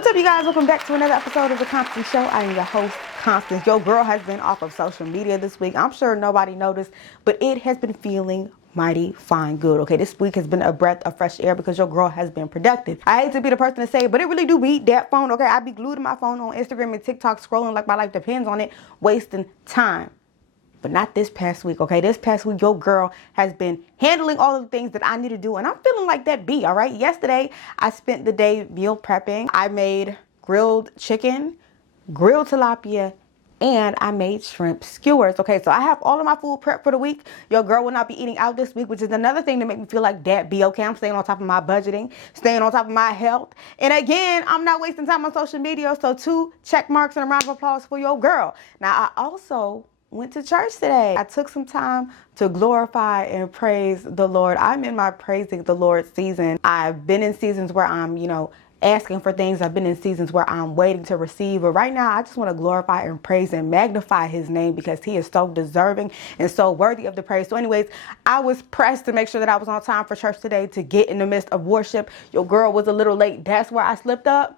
What's up, you guys? Welcome back to another episode of The Constance Show. I am your host, Constance. Your girl has been off of social media this week. I'm sure nobody noticed, but it has been feeling mighty fine good. Okay, this week has been a breath of fresh air because your girl has been productive. I hate to be the person to say it, but it really do beat that phone. Okay, I be glued to my phone on Instagram and TikTok, scrolling like my life depends on it, wasting time. But not this past week, okay? This past week, your girl has been handling all of the things that I need to do, and I'm feeling like that B, all right? Yesterday, I spent the day meal prepping. I made grilled chicken, grilled tilapia, and I made shrimp skewers, okay? So I have all of my food prepped for the week. Your girl will not be eating out this week, which is another thing to make me feel like that B, okay? I'm staying on top of my budgeting, staying on top of my health. And again, I'm not wasting time on social media, so 2 check marks and a round of applause for your girl. Now, I also went to church today. I took some time to glorify and praise the Lord. I'm in my praising the Lord season. I've been in seasons where I'm, asking for things. I've been in seasons where I'm waiting to receive. But right now, I just want to glorify and praise and magnify his name because he is so deserving and so worthy of the praise. So anyways, I was pressed to make sure that I was on time for church today to get in the midst of worship. Your girl was a little late. That's where I slipped up.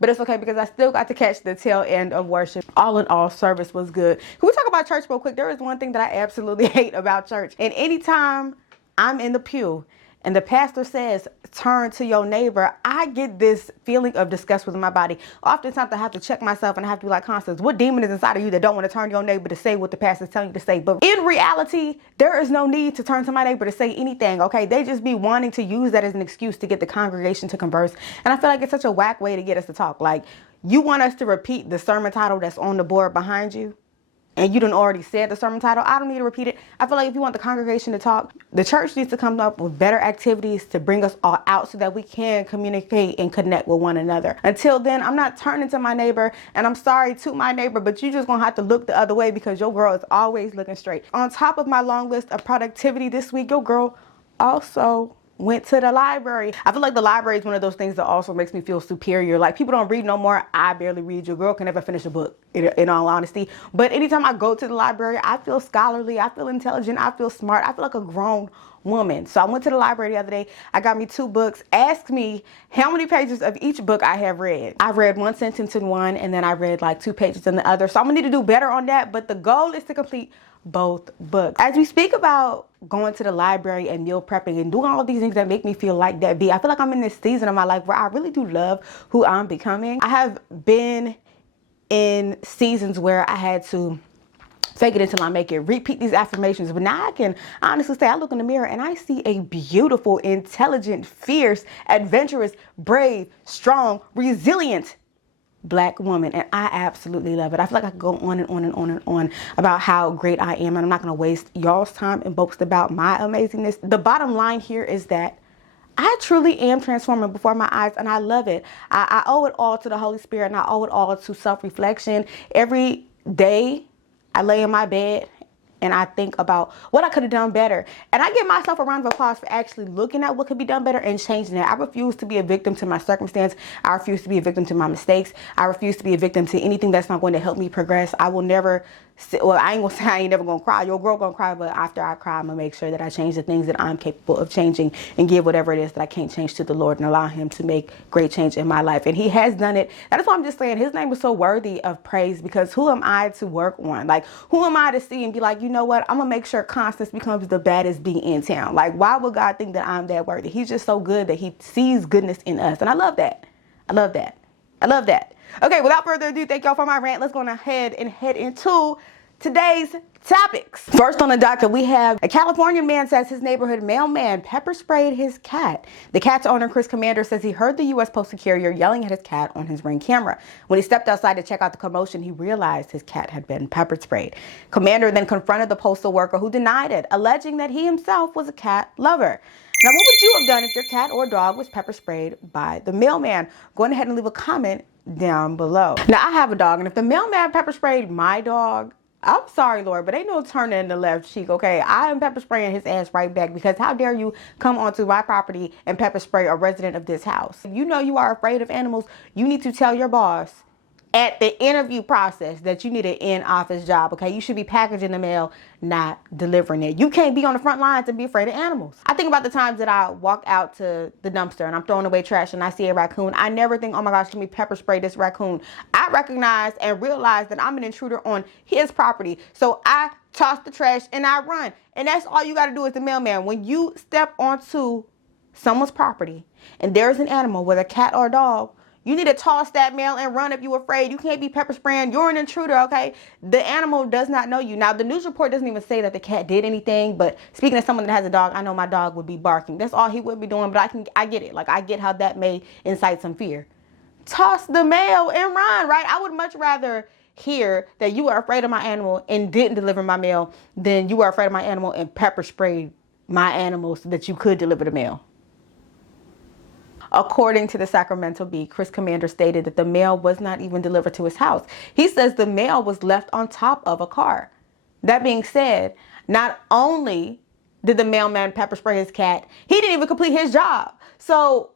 But it's okay because I still got to catch the tail end of worship. All in all, service was good. Can we talk about church real quick? There is one thing that I absolutely hate about church. And anytime I'm in the pew and the pastor says, turn to your neighbor, I get this feeling of disgust within my body. Oftentimes I have to check myself and I have to be like, Constance, what demon is inside of you that don't want to turn to your neighbor to say what the pastor's telling you to say? But in reality, there is no need to turn to my neighbor to say anything, okay? They just be wanting to use that as an excuse to get the congregation to converse. And I feel like it's such a whack way to get us to talk. Like, you want us to repeat the sermon title that's on the board behind you? And you done already said the sermon title. I don't need to repeat it. I feel like if you want the congregation to talk, the church needs to come up with better activities to bring us all out so that we can communicate and connect with one another. Until then, I'm not turning to my neighbor, and I'm sorry to my neighbor, but you just gonna have to look the other way because your girl is always looking straight. On top of my long list of productivity this week, your girl also went to the library. I feel like the library is one of those things that also makes me feel superior. Like, people don't read no more. I barely read. Your girl can never finish a book, in all honesty. But anytime I go to the library, I feel scholarly. I feel intelligent. I feel smart. I feel like a grown woman. So I went to the library the other day. I got me 2 books. Ask me how many pages of each book I have read. I read 1 sentence in one, and then I read like 2 pages in the other. So I'm gonna need to do better on that. But the goal is to complete both books. As we speak about going to the library and meal prepping and doing all these things that make me feel like that B, I feel like I'm in this season of my life where I really do love who I'm becoming. I have been in seasons where I had to fake it until I make it, repeat these affirmations. But now I can honestly say I look in the mirror and I see a beautiful, intelligent, fierce, adventurous, brave, strong, resilient Black woman, and I absolutely love it. I feel like I could go on and on and on and on about how great I am, and I'm not going to waste y'all's time and boast about my amazingness. The bottom line here is that I truly am transforming before my eyes, and I love it. I owe it all to the Holy Spirit, and I owe it all to self-reflection. Every day I lay in my bed and I think about what I could have done better. And I give myself a round of applause for actually looking at what could be done better and changing it. I refuse to be a victim to my circumstance. I refuse to be a victim to my mistakes. I refuse to be a victim to anything that's not going to help me progress. I will never, well, I ain't gonna say I ain't never gonna cry. Your girl gonna cry, but after I cry, I'm gonna make sure that I change the things that I'm capable of changing and give whatever it is that I can't change to the Lord and allow him to make great change in my life. And he has done it. That is why I'm just saying his name is so worthy of praise, because who am I to work on? Like, who am I to see and be like, you know what? I'm gonna make sure Constance becomes the baddest bee in town. Like, why would God think that I'm that worthy? He's just so good that he sees goodness in us. And I love that. I love that. I love that. Okay, without further ado, thank y'all for my rant. Let's go ahead and head into today's topics. First on the docket, we have a California man says his neighborhood mailman pepper sprayed his cat. The cat's owner, Chris Commander, says he heard the U.S. Postal carrier yelling at his cat on his Ring camera. When he stepped outside to check out the commotion, he realized his cat had been pepper sprayed. Commander then confronted the postal worker, who denied it, alleging that he himself was a cat lover. Now, what would you have done if your cat or dog was pepper sprayed by the mailman? Go ahead and leave a comment down below. Now, I have a dog, and if the mailman pepper sprayed my dog, I'm sorry, Lord, but ain't no turning the left cheek, okay? I am pepper spraying his ass right back, because how dare you come onto my property and pepper spray a resident of this house? If you know you are afraid of animals, you need to tell your boss at the interview process that you need an in-office job, okay? You should be packaging the mail, not delivering it. You can't be on the front lines and be afraid of animals. I think about the times that I walk out to the dumpster and I'm throwing away trash and I see a raccoon. I never think, oh my gosh, let me pepper spray this raccoon. I recognize and realize that I'm an intruder on his property. So I toss the trash and I run. And that's all you gotta do as the mailman. When you step onto someone's property and there's an animal, whether a cat or a dog, you need to toss that mail and run if you're afraid. You can't be pepper spraying. You're an intruder, okay? The animal does not know you. Now, the news report doesn't even say that the cat did anything, but speaking of someone that has a dog, I know my dog would be barking. That's all he would be doing, but I get it. Like, I get how that may incite some fear. Toss the mail and run, right? I would much rather hear that you are afraid of my animal and didn't deliver my mail than you are afraid of my animal and pepper sprayed my animal so that you could deliver the mail. According to the Sacramento Bee, Chris Commander stated that the mail was not even delivered to his house. He says the mail was left on top of a car. That being said, not only did the mailman pepper spray his cat, he didn't even complete his job. So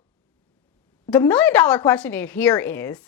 the $1 million question here is,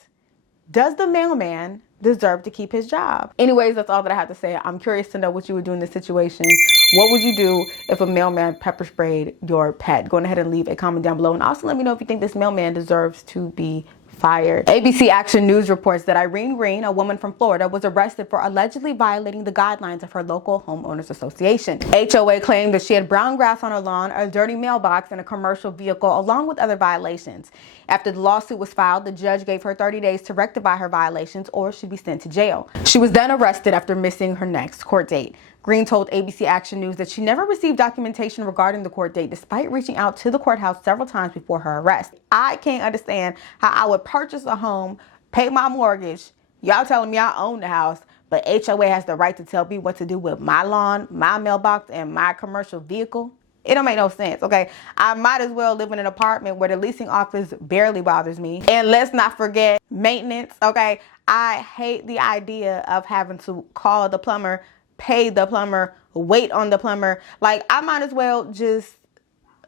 does the mailman deserve to keep his job? Anyways, that's all that I have to say. I'm curious to know what you would do in this situation. What would you do if a mailman pepper sprayed your pet? Go ahead and leave a comment down below. And also let me know if you think this mailman deserves to be fired. ABC Action News reports that Irene Green, a woman from Florida, was arrested for allegedly violating the guidelines of her local homeowners association. HOA claimed that she had brown grass on her lawn, a dirty mailbox, and a commercial vehicle, along with other violations. After the lawsuit was filed, the judge gave her 30 days to rectify her violations or she'd be sent to jail. She was then arrested after missing her next court date. Green told ABC Action News that she never received documentation regarding the court date, despite reaching out to the courthouse several times before her arrest. I can't understand how I would purchase a home, pay my mortgage, y'all telling me I own the house, but HOA has the right to tell me what to do with my lawn, my mailbox, and my commercial vehicle. It don't make no sense, okay? I might as well live in an apartment where the leasing office barely bothers me. And let's not forget maintenance, okay? I hate the idea of having to call the plumber, pay the plumber, wait on the plumber. Like, I might as well just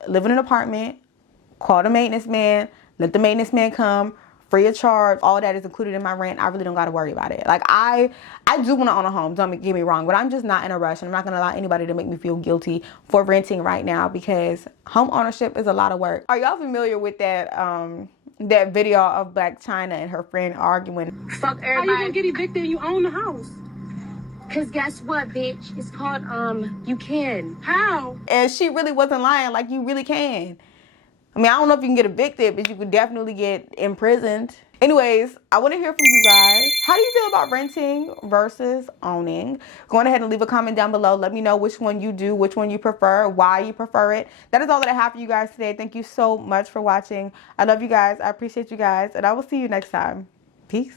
live in an apartment, call the maintenance man, let the maintenance man come, free of charge. All that is included in my rent. I really don't got to worry about it. Like, I do want to own a home, don't get me wrong, but I'm just not in a rush, and I'm not going to allow anybody to make me feel guilty for renting right now, because home ownership is a lot of work. Are y'all familiar with that that video of Black China and her friend arguing? Fuck everybody. How you gonna get evicted and you own the house? Cause guess what, bitch? It's called you can. How? And she really wasn't lying. Like, you really can. I mean, I don't know if you can get evicted, but you could definitely get imprisoned. Anyways, I want to hear from you guys. How do you feel about renting versus owning? Go ahead and leave a comment down below. Let me know which one you do, which one you prefer, why you prefer it. That is all that I have for you guys today. Thank you so much for watching. I love you guys. I appreciate you guys. And I will see you next time. Peace.